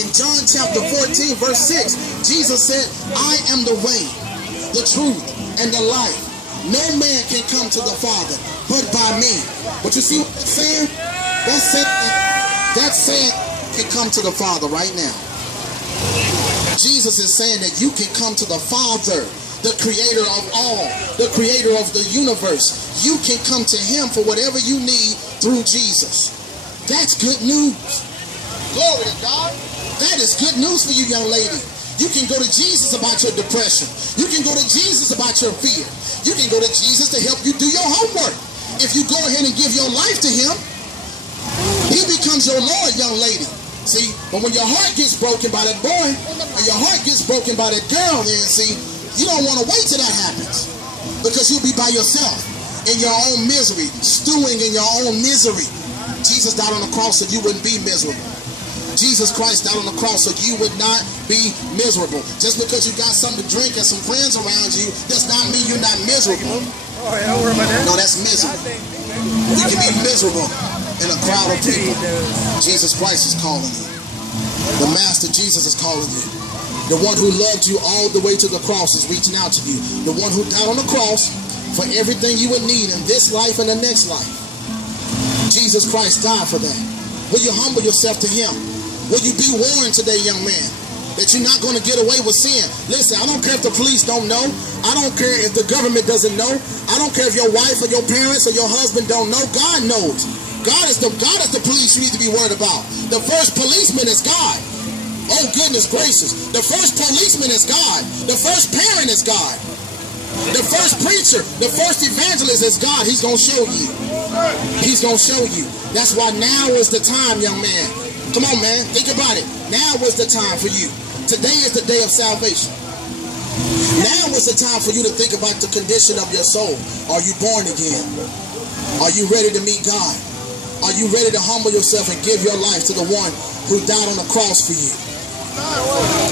In John chapter 14, verse 6, Jesus said, I am the way, the truth, and the life. No man can come to the Father but by me. But you see what I'm saying? That's saying can come to the Father right now. Jesus is saying that you can come to the Father, the creator of all, the creator of the universe. You can come to him for whatever you need through Jesus. That's good news. Glory to God. That is good news for you, young lady. You can go to Jesus about your depression. You can go to Jesus about your fear. You can go to Jesus to help you do your homework. If you go ahead and give your life to him, he becomes your Lord, young lady. See, but when your heart gets broken by that boy, or your heart gets broken by that girl, then see, you don't want to wait till that happens. Because you'll be by yourself in your own misery, stewing in your own misery. Jesus died on the cross so you wouldn't be miserable. Jesus Christ died on the cross so you would not be miserable. Just because you got something to drink and some friends around you, does not mean you're not miserable. No, that's misery. You can be miserable in a crowd of people. Jesus Christ is calling you. The Master Jesus is calling you. The one who loved you all the way to the cross is reaching out to you. The one who died on the cross for everything you would need in this life and the next life. Jesus Christ died for that. Will you humble yourself to him? Will you be warned today, young man, that you're not going to get away with sin? Listen, I don't care if the police don't know. I don't care if the government doesn't know. I don't care if your wife or your parents or your husband don't know. God knows. God is the police you need to be worried about. The first policeman is God. Oh, goodness gracious. The first policeman is God. The first parent is God. The first preacher, the first evangelist is God. He's going to show you. He's going to show you. That's why now is the time, young man. Come on, man. Think about it. Now is the time for you. Today is the day of salvation. Now is the time for you to think about the condition of your soul. Are you born again? Are you ready to meet God? Are you ready to humble yourself and give your life to the one who died on the cross for you?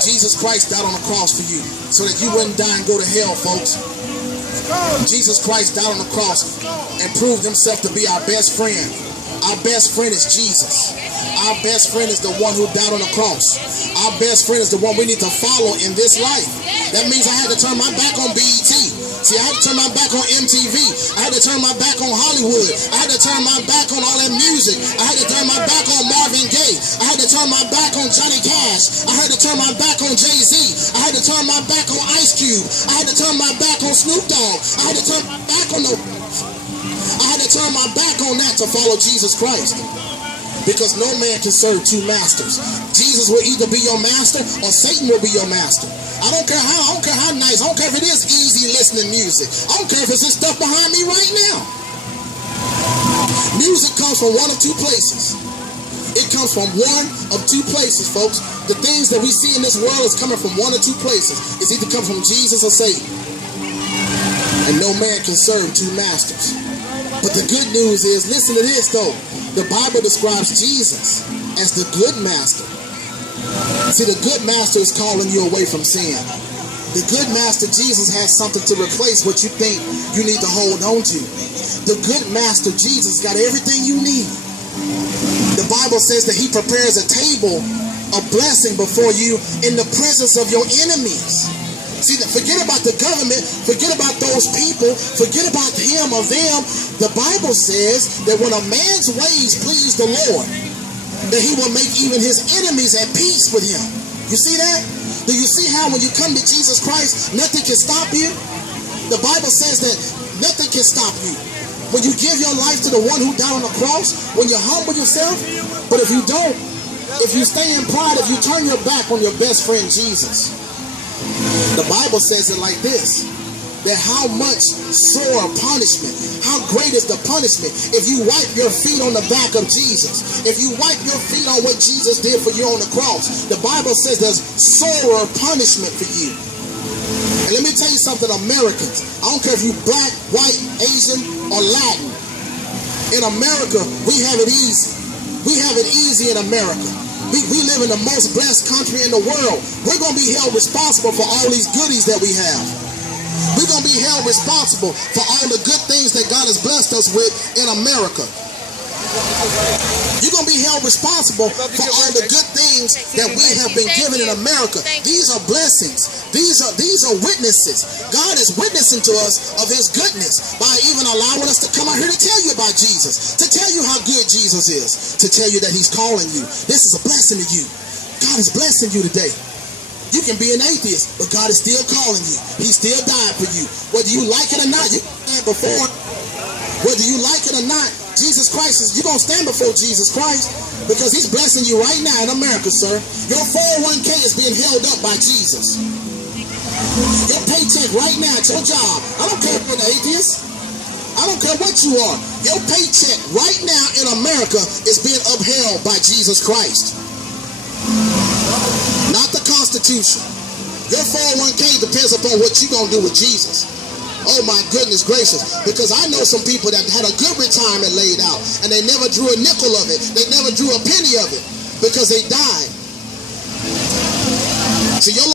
Jesus Christ died on the cross for you so that you wouldn't die and go to hell, folks. Jesus Christ died on the cross and proved himself to be our best friend. Our best friend is Jesus. Our best friend is the one who died on the cross. Our best friend is the one we need to follow in this life. That means I had to turn my back on BET. See, I had to turn my back on MTV. I had to turn my back on Hollywood. I had to turn my back on all that music. I had to turn my back on Marvin Gaye. I had to turn my back on Johnny Cash. I had to turn my back on Jay-Z. I had to turn my back on Ice Cube. I had to turn my back on Snoop Dogg. I had to turn my back on I had to turn my back on that to follow Jesus Christ. Because no man can serve two masters. Jesus will either be your master or Satan will be your master. I don't care how nice. I don't care if it is easy listening music. I don't care if it's this stuff behind me right now. Music comes from one of two places. It comes from one of two places, folks. The things that we see in this world is coming from one or two places. It's either come from Jesus or Satan. And no man can serve two masters. But the good news is, listen to this though. The Bible describes Jesus as the good master. See, the good master is calling you away from sin. The good master, Jesus, has something to replace what you think you need to hold on to. The good master, Jesus, got everything you need. The Bible says that he prepares a table of blessing before you in the presence of your enemies. See, forget about the government, forget about those people, forget about him or them. The Bible says that when a man's ways please the Lord, that he will make even his enemies at peace with him. You see that? Do you see how when you come to Jesus Christ, nothing can stop you? The Bible says that nothing can stop you. When you give your life to the one who died on the cross, when you humble yourself, but if you don't, if you stay in pride, if you turn your back on your best friend Jesus, the Bible says it like this, that how much sore punishment, how great is the punishment if you wipe your feet on the back of Jesus, if you wipe your feet on what Jesus did for you on the cross. The Bible says there's sorer punishment for you. And let me tell you something, Americans, I don't care if you black, white, Asian, or Latin. In America, we have it easy. We have it easy in America. We live in the most blessed country in the world. We're going to be held responsible for all these goodies that we have. We're going to be held responsible for all the good things that God has blessed us with in America. You're going to be held responsible for all the good things that we have been given in America. These are blessings. These are witnesses. God is witnessing to us of his goodness by even allowing us to come out here to tell you about Jesus, to tell you how good Jesus is, to tell you that he's calling you. This is a blessing to you. God is blessing you today. You can be an atheist, but God is still calling you. He still died for you. Whether you like it or not, you stand before. Whether you like it or not, Jesus Christ you're going to stand before Jesus Christ because he's blessing you right now in America, sir. Your 401k is being held up by Jesus. Your paycheck right now at your job, I don't care if you're an atheist. I don't care what you are. Your paycheck right now in America is being upheld by Jesus Christ. Not the Constitution. Your 401k depends upon what you're going to do with Jesus. Oh my goodness gracious. Because I know some people that had a good retirement laid out and they never drew a nickel of it. They never drew a penny of it because they died. So your